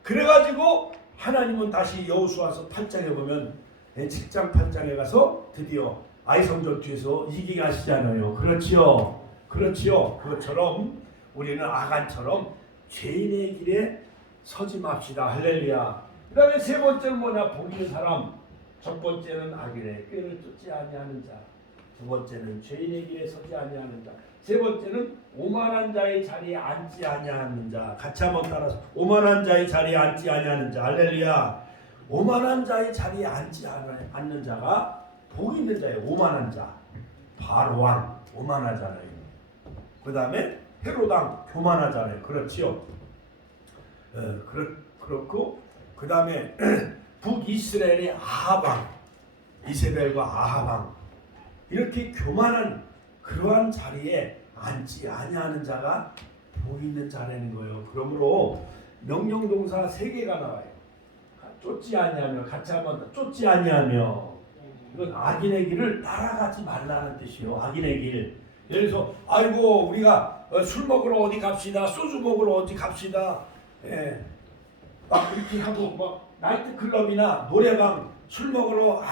그래가지고 하나님은 다시 여호수아서 8장에 보면 7장 8장에 가서 드디어 아이성 전투에서 이기게 하시잖아요. 그렇지요. 그것처럼 우리는 아간처럼 죄인의 길에 서지 맙시다. 할렐루야. 그 다음에 세 번째는 뭐냐? 복 있는 사람. 첫 번째는 악인의 꾀를 쫓지 아니하는 자, 두 번째는 죄인의 길에 서지 아니하는 자, 세 번째는 오만한 자의 자리에 앉지 아니하는 자. 같이 한번 따라서 오만한 자의 자리에 앉지 아니하는 자. 할렐루야. 오만한 자의 자리에 앉지 않는 자가 복 있는 자예요. 오만한 자. 바로왕 오만하잖아요. 그 다음에 헤롯왕 교만하잖아요. 그렇지요. 그렇고 그 다음에 북이스라엘의 아합왕, 이세벨과 아합왕, 이렇게 교만한 그러한 자리에 앉지 아니하는 자가 복 있는 자라는 거예요. 그러므로 명령동사 3개가 나와요. 쫓지 아니하며, 같이 한번 쫓지 아니하며, 이건 악인의 길을 따라가지 말라는 뜻이요. 악인의 길. 예를 들어서 아이고 우리가 술 먹으러 어디 갑시다, 소주 먹으러 어디 갑시다, 막 이렇게 하고 막 나이트 클럽이나 노래방 술 먹으러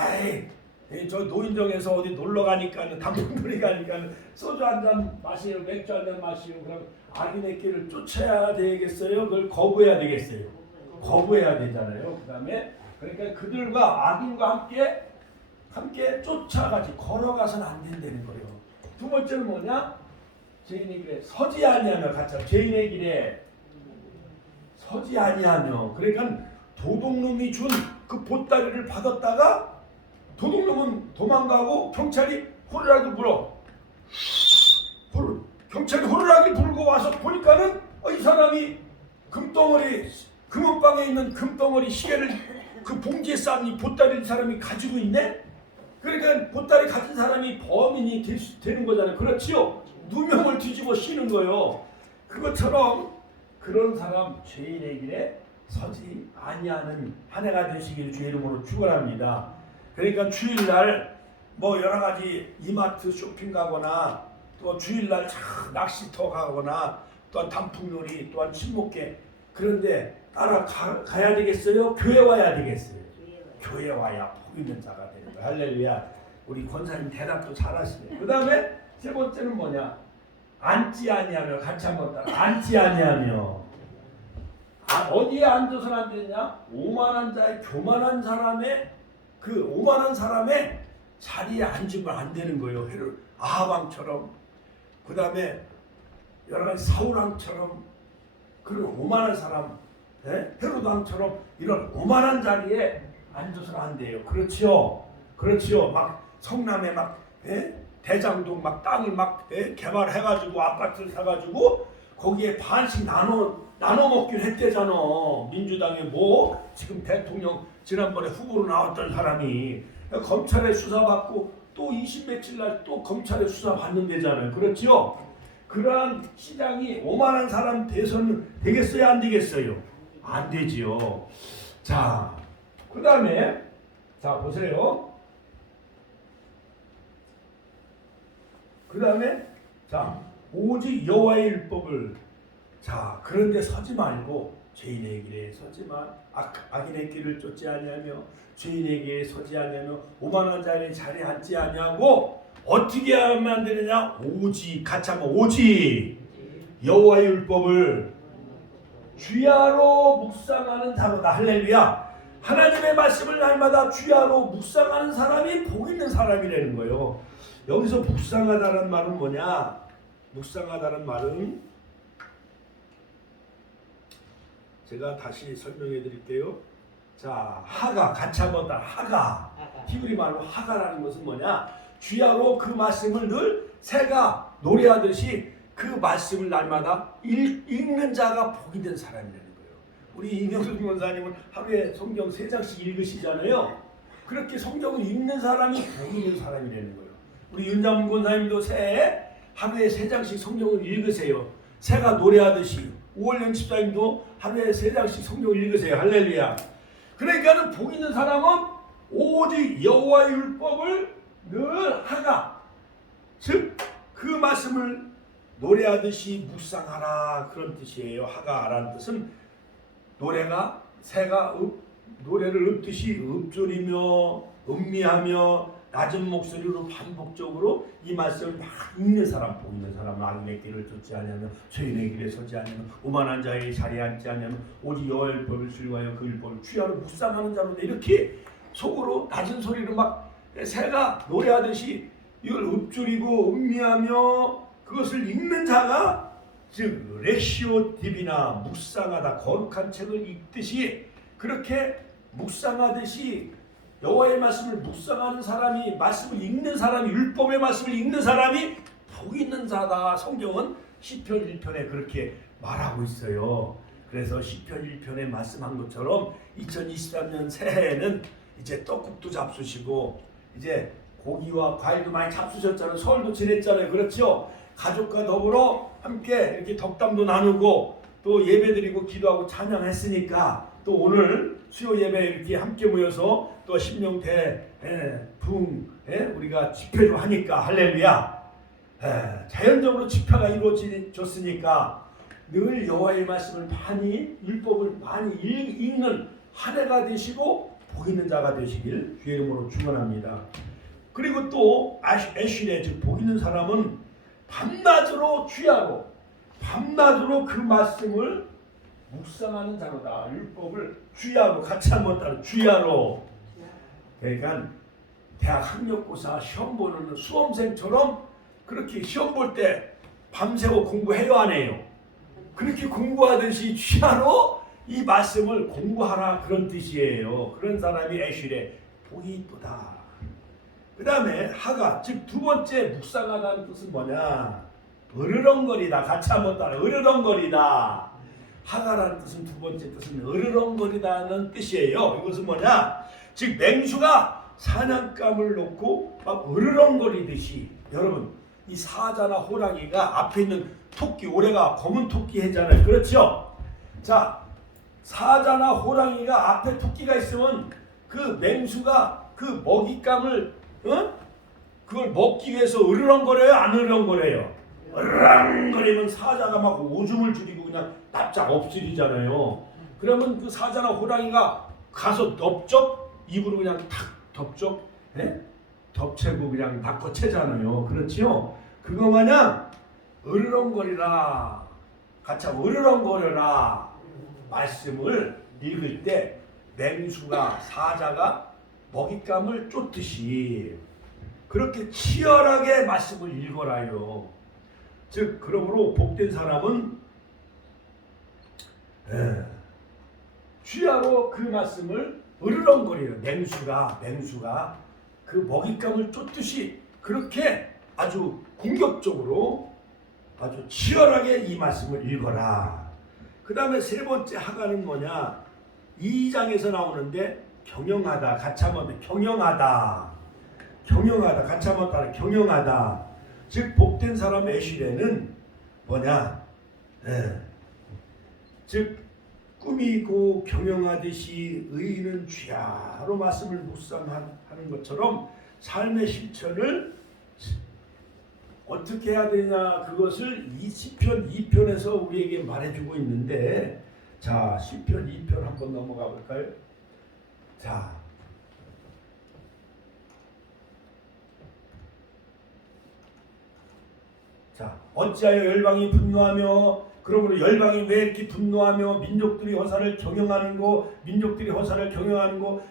저 노인정에서 어디 놀러 가니까는 단풍놀이 가니까는 소주 한 잔 마시고 맥주 한 잔 마시고, 그럼 악인의 길을 쫓아야 되겠어요? 그걸 거부해야 되겠어요? 거부해야 되잖아요. 그다음에 그러니까 그들과 악인과 함께 쫓아가지 걸어가서는 안 된다는 거예요. 두 번째는 뭐냐? 죄인의 길에 서지 아니하며, 같이 죄인의 길에 서지 아니하며. 그러니까 도둑놈이 준 그 보따리를 받았다가 도둑놈은 도망가고 경찰이 호루라기 불어. 경찰이 호루라기 불고 와서 보니까는 이 사람이 금은방에 있는 금덩어리 시계를 그 봉지에 싼 이 보따리를 사람이 가지고 있네. 그러니까 보따리 가진 사람이 범인이 되는 거잖아요. 그렇지요? 누명을 뒤집어 씌는 거예요. 그것처럼 그런 사람 죄인의 길에 서지 아니하는 한 해가 되시길 주의 이름으로 축원합니다. 그러니까 주일날 뭐 여러 가지 이마트 쇼핑 가거나, 또 주일날 낚시터 가거나, 또한 단풍놀이, 또한 친목회, 그런데 따라가야 되겠어요? 교회 와야 되겠어요? 교회 와야 복 있는 자가 되는 거예요. 할렐루야. 우리 권사님 대답도 잘하시네요. 그 다음에 세 번째는 뭐냐? 앉지 아니하며. 같이 한번 따라. 앉지 아니하며. 어디에 앉아서는 안 되냐? 오만한 자의 교만한 사람의 그 오만한 사람의 자리에 앉으면 안 되는 거예요. 아합왕처럼, 그 다음에 여러 가지 사울왕처럼 그런 오만한 사람, 헤롯왕처럼 이런 오만한 자리에 앉아서는 안 돼요. 그렇지요? 그렇지요. 막 성남에 막 대장도 막 땅을 막 개발해가지고 아파트를 사가지고 거기에 반씩 나눠 먹기로 했대잖아. 민주당에 뭐 지금 대통령 지난번에 후보로 나왔던 사람이 검찰에 수사받고 또 20며칠 날 또 검찰에 수사받는 데잖아요. 그렇지요? 그러한 시장이 오만한 사람 돼서는 되겠어요? 안 되겠어요? 안 되지요. 자, 그 다음에 자 보세요. 그 다음에 자, 오직 여호와의 율법을, 자 그런데 서지 말고 죄인의 길에 서지만 악인의 길을 쫓지 아니하며 죄인의 길에 서지 아니하며 오만한 자의 자리에 앉지 아니하고 어떻게 하면 안 되느냐? 오직, 같이 한번 오직 여호와의 율법을 주야로 묵상하는 자로다. 할렐루야. 하나님의 말씀을 날마다 주야로 묵상하는 사람이 복 있는 사람이라는 거예요. 여기서 묵상하다는 말은 뭐냐? 묵상하다는 말은 제가 다시 설명해 드릴게요. 자, 하가, 같이 한번 다 하가. 히브리 말로 하가라는 것은 뭐냐? 주야로 그 말씀을 늘 새가 노래하듯이 그 말씀을 날마다 읽는 자가 복이 된 사람이라는 거예요. 우리 이명수 권사님은 하루에 성경 3장씩 읽으시잖아요. 그렇게 성경을 읽는 사람이 복이 있는 사람이라는 거예요. 우리 윤장문 권사님도 새해 하루에 3장씩 성경을 읽으세요. 새가 노래하듯이. 오월령 집사님도 하루에 3장씩 성경을 읽으세요. 할렐루야. 그러니까는 복 있는 사람은 오직 여호와의 율법을 늘 하가, 즉 그 말씀을 노래하듯이 묵상하라, 그런 뜻이에요. 하가라는 뜻은 노래가 새가 노래를 읊듯이 읊조리며 음미하며 낮은 목소리로 반복적으로 이 말씀을 막 읽는 사람, 복 있는 사람, 악인의 길을 쫓지 아니하며 죄인의 길에 서지 아니하며 오만한 자의 자리에 앉지 아니하며 오직 여호와의 율법을 즐거워하여 그 율법을 주야로 묵상하는 자로다. 이렇게 속으로 낮은 소리로 막 새가 노래하듯이 이걸 읊조리고 음미하며 그것을 읽는 자가 즉 레시오 디비나 묵상하다 거룩한 책을 읽듯이 그렇게 묵상하듯이 여호와의 말씀을 묵상하는 사람이 말씀을 읽는 사람이 율법의 말씀을 읽는 사람이 복 있는 자다. 성경은 시편 1편에 그렇게 말하고 있어요. 그래서 시편 1편에 말씀한 것처럼 2023년 새해에는 이제 떡국도 잡수시고 이제 고기와 과일도 많이 잡수셨잖아요. 설도 지냈잖아요. 그렇죠? 가족과 더불어 함께 이렇게 덕담도 나누고 또 예배드리고 기도하고 찬양했으니까 또 오늘 수요 예배 이렇게 함께 모여서 또 심령대 붕 우리가 집회도 하니까 할렐루야. 자연적으로 집회가 이루어졌으니까 늘 여호와의 말씀을 많이 율법을 많이 읽는 한 해가 되시고 복 있는 자가 되시길 주의 이름으로 축원합니다. 그리고 또 애쉬레 즉 복 있는 사람은 밤낮으로 주야로 밤낮으로 그 말씀을 묵상하는 자로다. 율법을 주야로 같이 한번 따라 주야로. 그러니까 대학 학력고사 시험 보는 수험생처럼 그렇게 시험 볼 때 밤새워 공부해요 안 해요? 그렇게 공부하듯이 주야로 이 말씀을 공부하라 그런 뜻이에요. 그런 사람이 애쉬레 복이 있도다. 그 다음에 하가 즉 두 번째 묵상하다는 뜻은 뭐냐? 으르렁거리다. 같이 한번 따라 으르렁거리다. 하가라는 뜻은 두 번째 뜻은 으르렁거리다는 뜻이에요. 이것은 뭐냐? 즉 맹수가 사냥감을 놓고 막 으르렁거리듯이 여러분 이 사자나 호랑이가 앞에 있는 토끼 올해가 검은 토끼 해잖아요. 그렇죠? 자 사자나 호랑이가 앞에 토끼가 있으면 그 맹수가 그 먹잇감을 그걸 먹기 위해서 으르렁거려요? 안 으르렁거려요? 으르렁거리면 사자가 막 오줌을 줄이고 그냥 납작 엎드리잖아요. 그러면 그 사자나 호랑이가 가서 넓적 입으로 그냥 탁 덮적 덮채고 그냥 낚아채잖아요. 그렇지요? 그거 마냥 으르렁거리라 같이 하고 으르렁거려라 말씀을 읽을 때 맹수가 사자가 먹잇감을 쫓듯이 그렇게 치열하게 말씀을 읽어라요. 즉 그러므로 복된 사람은 주야로 그 말씀을 으르렁거리는 맹수가 그 먹잇감을 쫓듯이 그렇게 아주 공격적으로 아주 치열하게 이 말씀을 읽어라. 그 다음에 세 번째 하가는 뭐냐? 2장에서 나오는데 경영하다. 같이 한번 경영하다. 같이 한번 따라 경영하다. 즉 복된 사람 애쉬레는 뭐냐? 즉 꾸미고 경영하듯이 의인은 주야로 말씀을 묵상하는 것처럼 삶의 실천을 어떻게 해야 되냐 그것을 이 시편 2편에서 우리에게 말해주고 있는데 자 시편 2편 한번 넘어가 볼까요? 자 어찌하여 열방이 분노하며 그러므로 열방이 왜 이렇게 분노하며 민족들이 허사를 경영하는 거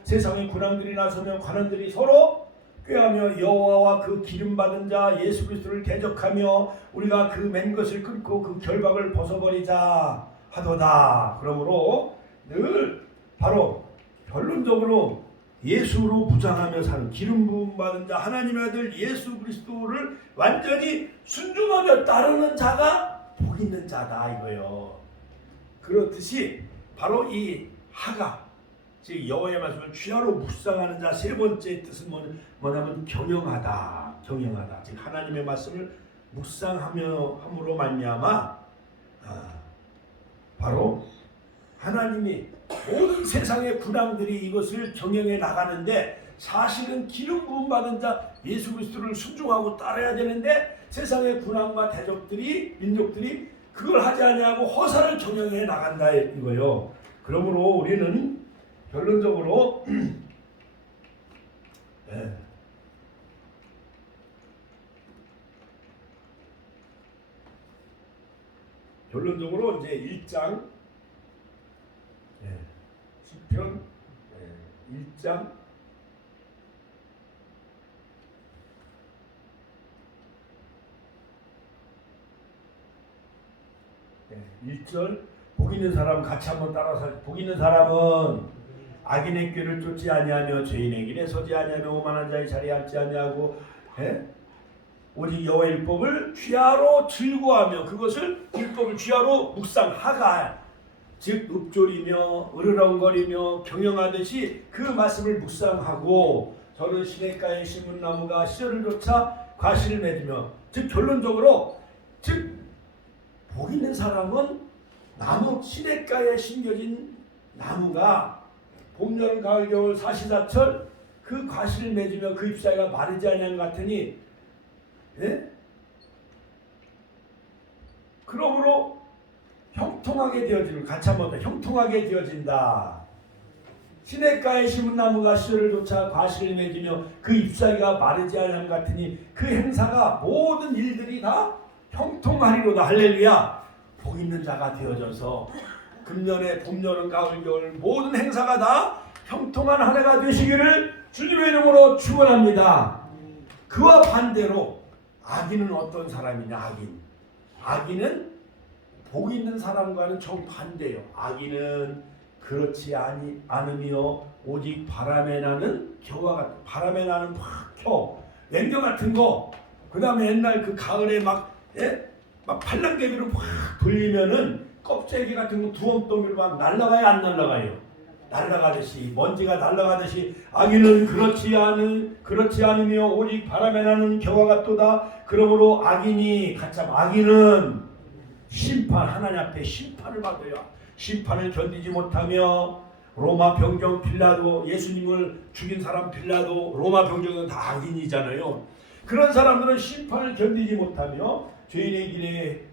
세상의 군왕들이 나서며 관원들이 서로 꾀하며 여호와와 그 기름 받은 자 예수 그리스도를 대적하며 우리가 그 맨 것을 끊고 그 결박을 벗어버리자 하도다. 그러므로 늘 바로 결론적으로 예수로 무장하며 사는 기름 부음 받은 자 하나님의 아들 예수 그리스도를 완전히 순종하며 따르는 자가 복 있는 자다 이거예요. 그렇듯이 바로 이 하가 즉 여호와의 말씀을 주야로 묵상하는 자 세 번째 뜻은 뭐냐면 경영하다. 즉 하나님의 말씀을 묵상하며 함으로 말미암아 바로 하나님이 모든 세상의 군왕들이 이것을 경영해 나가는데 사실은 기름 부음 받은 자 예수 그리스도를 순종하고 따라야 되는데 세상의 군왕과 대적들이 민족들이 그걸 하지 아니하고 허사를 경영해 나간다 이거요. 그러므로 우리는 결론적으로 결론적으로 이제 1장 시편 1장 1절 복 있는 사람 같이 한번 따라서 복 있는 사람은 악인의 꾀를 쫓지 아니하며 죄인의 길에 서지 아니하며 오만한 자의 자리에 앉지 아니하고 오직 여호와의 율법을 귀하로 즐거워하며 그것을 율법을 귀하로 묵상하가 즉 읊조리며 으르렁거리며 경영하듯이 그 말씀을 묵상하고 저는 시냇가에 심은 나무가 씨를 쫓아 과실을 맺으며 즉 결론적으로 즉 복 있는 사람은 나무 시냇가에 심겨진 나무가 봄, 여름, 가을, 겨울 사시사철 그 과실을 맺으며 그 잎사귀가 마르지 아니한 것 같으니 그러므로 형통하게 되어지는 같이 한번 더 형통하게 되어진다. 시냇가에 심은 나무가 씨를 쫓아 과실을 맺으며 그 잎사귀가 마르지 아니한 것 같으니 그 행사가 모든 일들이 다 형통하리로다. 할렐루야. 복 있는 자가 되어져서 금년에 봄, 여름, 가을, 겨울 모든 행사가 다 형통한 한 해가 되시기를 주님의 이름으로 축원합니다. 그와 반대로 악인은 어떤 사람이냐? 악인은 복 있는 사람과는 정반대예요. 악인은 그렇지 않으며 오직 바람에 나는 겨와 같은 바람에 나는 겨 냉겨 같은 거. 그 다음에 옛날 그 가을에 막 팔랑개비로 확 불리면은 껍데기 같은 거 두엄덩이로 막 날아가요, 안 날아가요? 날아가듯이 먼지가 날아가듯이 악인은 그렇지 않으며 오직 바람에 나는 겨와 같도다. 그러므로 악인은 하나님 앞에 심판을 받아야 심판을 견디지 못하며 로마 병정 빌라도 예수님을 죽인 사람 빌라도 로마 병정은 다 악인이잖아요. 그런 사람들은 심판을 견디지 못하며 죄인의 길에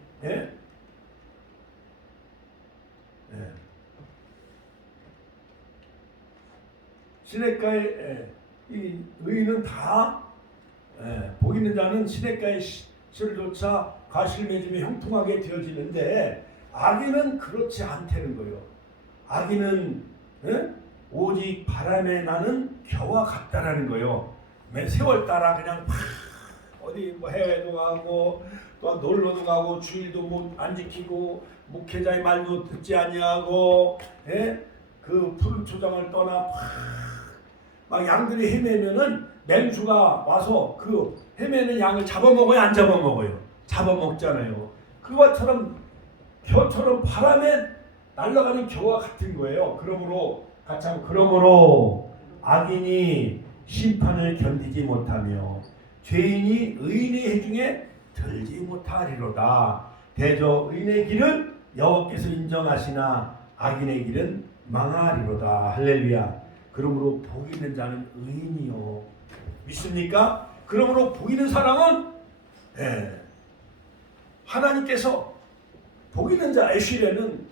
시냇가에 이 의인은 다 복 있는 자는 시냇가에 씨를 쫓아 과실을 맺으며 형통하게 되어지는데 악인은 그렇지 않다는 거예요. 악인은 오직 바람에 나는 겨와 같다라는 거예요. 매 세월 따라 그냥 어디 뭐 해외도 가고 또 놀러도 가고 주일도 안 지키고 목회자의 말도 듣지 아니하고 그 푸른 초장을 떠나 막 양들이 헤매면은 맹수가 와서 그 헤매는 양을 잡아먹어요, 안 잡아먹어요? 잡아먹잖아요. 그것처럼 겨처럼 바람에 날아가는 겨와 같은 거예요. 그러므로 악인이 심판을 견디지 못하며 죄인이 의인의 해중에 들지 못하리로다. 대저 의인의 길은 여호와께서 인정하시나 악인의 길은 망하리로다. 할렐루야. 그러므로 복 있는 자는 의인이요. 믿습니까? 그러므로 복 있는 사람은 하나님께서 복 있는 자 에시레는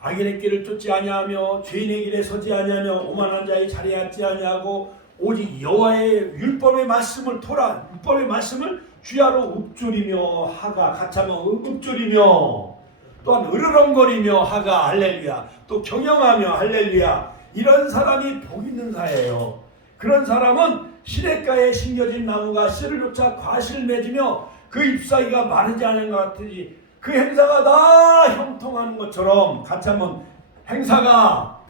악인의 길을 쫓지 아니하며 죄인의 길에 서지 아니하며 오만한 자의 자리에 앉지 아니하고 오직 여호와의 율법의 말씀을 율법의 말씀을 귀하로 읊조리며 하가 같이 하면 읊조리며 또한 으르렁거리며 하가 할렐루야 또 경영하며 할렐루야 이런 사람이 복 있는 자예요. 그런 사람은 시냇가에 심겨진 나무가 씨를 쫓아 과실을 맺으며 그 잎사귀가 마르지 않은 것 같으니 그 행사가 다 형통하는 것처럼 같이 한번 행사가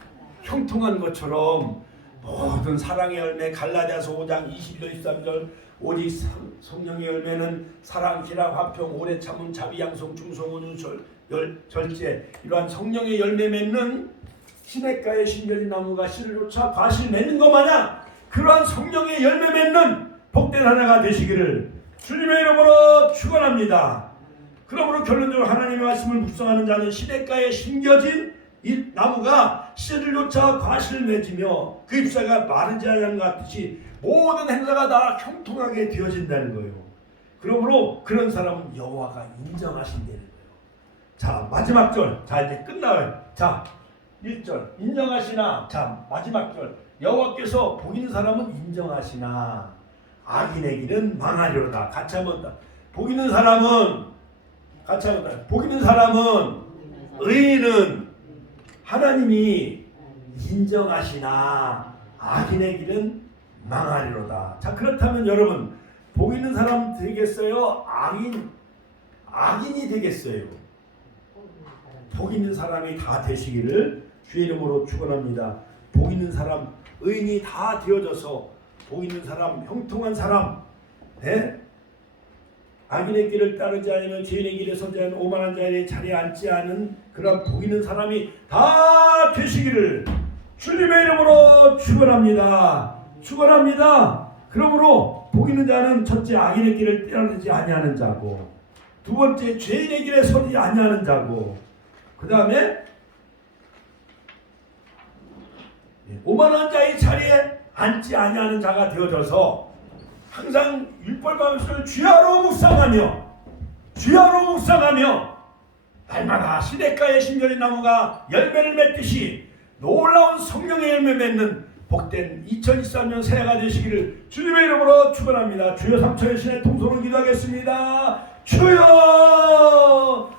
형통한 것처럼 모든 사랑의 열매 갈라디아서 5장 22절 23절 오직 성령의 열매는 사랑, 희락, 화평, 오래 참음, 자비, 양성, 충성, 온유, 절제 이러한 성령의 열매 맺는 시냇가에 심겨진 나무가 씨를 쫓아 과실 맺는 것 마냥 그러한 성령의 열매 맺는 복된 하나가 되시기를 주님의 이름으로 축원합니다. 그러므로 결론적으로 하나님의 말씀을 묵상하는 자는 시냇가에 심겨진 이 나무가 씨를 쫓아 과실을 맺으며 그 잎사귀가 마르지 않은 것 같듯이 모든 행사가 다 형통하게 되어진다는 거예요. 그러므로 그런 사람은 여호와가 인정하신다는 거예요. 자 마지막 절, 자 이제 끝나요. 자 1절 인정하시나. 자 마지막 절 여호와께서 복 있는 사람은 인정하시나 악인의 길은 망하리로다. 같이 한번 더. 복 있는 사람은 같이 한번 더. 복 있는 사람은 의인은 하나님이 인정하시나 악인의 길은 망하리로다. 자 그렇다면 여러분 복 있는 사람 되겠어요? 악인이 되겠어요? 복 있는 사람이 다 되시기를 주의 이름으로 축원합니다. 복 있는 사람, 의인이 다 되어져서 복 있는 사람, 형통한 사람, 악인의 길을 따르지 않으면 죄인의 길에 서지 않은 오만한 자의 자리에 앉지 않은 그런 복 있는 사람이 다 되시기를 주님의 이름으로 축원합니다. 축원합니다. 그러므로 복 있는 자는 첫째 악인의 길을 따르지 아니하는 자고, 두 번째 죄인의 길에 서지 아니하는 자고, 그 다음에 오만한 자의 자리에 앉지 아니하는 자가 되어져서 항상 율법 말씀을 주야로 묵상하며 날마다 시냇가의 심겨진 나무가 열매를 맺듯이 놀라운 성령의 열매 맺는 복된 2023년 새해가 되시기를 주님의 이름으로 축원합니다. 주여 삼천의 신의 통솔을 기도하겠습니다. 주여